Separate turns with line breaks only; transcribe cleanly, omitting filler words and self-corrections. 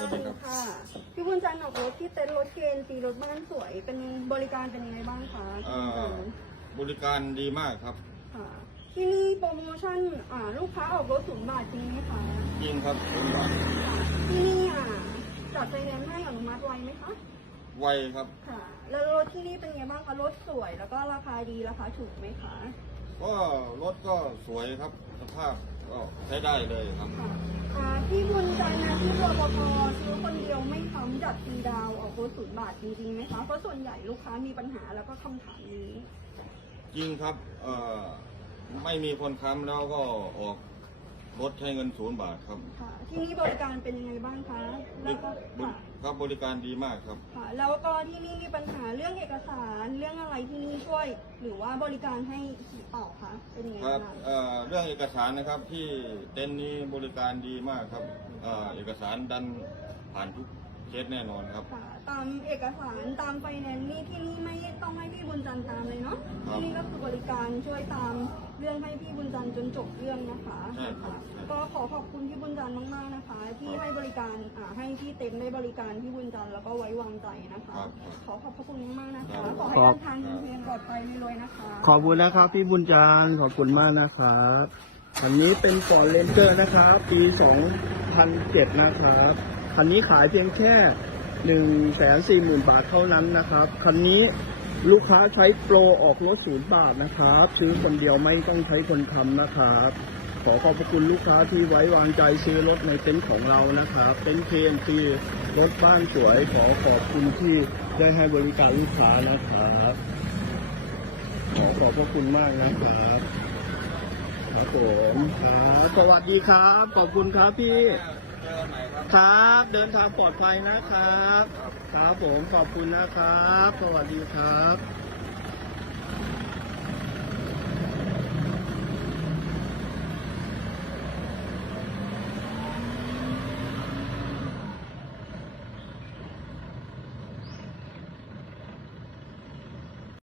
วัสดีครับ
พี่บุญจันทร์ออกรถที่เต็นท์รถเกณฑ์ตีรถบ้านสวยเป็นบริการเป็นยังไงบ้างคะ
บริการดีมากครับ
ค่ะที่นี่โปรโมชั่นลูกค้าออกรถ0 บาทจริงไหมคะ
จริงครับ0 บาท
ที่นี่จัดไฟแนนซ์ให้อนุมัติไวไหมคะ
ไวครับ
ค่ะแล้วรถที่นี่เป็นยังไงบ้างคะรถสวยแล้วก็ราคาดีราคาถูกไหมคะ
ก็รถก็สวยครับสภาพก็ใช้ได้เลยครับ
พี่บุญจันทร์นะที่รปภซื้อคนเดียวไม่ค้ำจัดตีดาวออกรถ0 บาทจริงๆไหมคะเพราะส่วนใหญ่ลูกค้ามีปัญหาแล้วก็คำถามนี้
จริงครับไม่มีคนค้ำแล้วก็ออกรถใช้เงิน0 บาทครับ
ค่ะที่นี่บริการเป็นยังไงบ้างคะแล้วก็
ครับบริการดีมากครับ
ค่ะแล้วก็ที่นี่มีปัญหาเรื่องเอกสารเรื่องอะไรที่นี่ช่วยหรือว่าบริการให้ต่อคะเป็นยังไง
ครับ
บ้าง
เรื่องเอกสารนะครับที่เต็นท์นี้บริการดีมากครับเอกสารดันผ่านทุกเคสแน่นอนครับ
ตามเอกสารตามไฟแนนซ์นี่ที่นี่ไม่ต้องให้พี่บุญจันทร์ตามเลยเนาะที่นี่ก็คือบริการช่วยตามเรื่องให้พี่บุญจันทร์จนจบเรื่องนะคะ
ใช่ครับ
ก็ขอบคุณพี่บุญจันทร์มากๆนะคะที่ให้บริการให้ที่เต็มได้บริการพี่บุญจันทร์แล้วก็ไว้วางใจนะคะขอบพระคุณมากๆนะคะขอให้เดินทางเพลงปลอดภัยรวยๆนะคะ
ขอบคุณนะครับพี่บุญจันทร์ขอบคุณมากนะครับอันนี้เป็นฟอร์ดเรนเจอร์นะครับปี 2007 นะครับคันนี้ขายเพียงแค่ 140,000 บาทเท่านั้นนะครับคันนี้ลูกค้าใช้โปรออกรถ0 บาทนะครับซื้อคนเดียวไม่ต้องใช้คนค้ำนะครับขอขอบพระคุณลูกค้าที่ไว้วางใจซื้อรถในเต็นท์ของเรานะครับเต็นท์KMTรถบ้านสวยขอขอบคุณที่ได้ให้บริการลูกค้านะครับขอบพระคุณมากนะครับครับผมครับสวัสดีครับขอบคุณครับพี่ครับเดินทางปลอดภัยนะครับครับผมขอบคุณนะครับสวัสดีครับ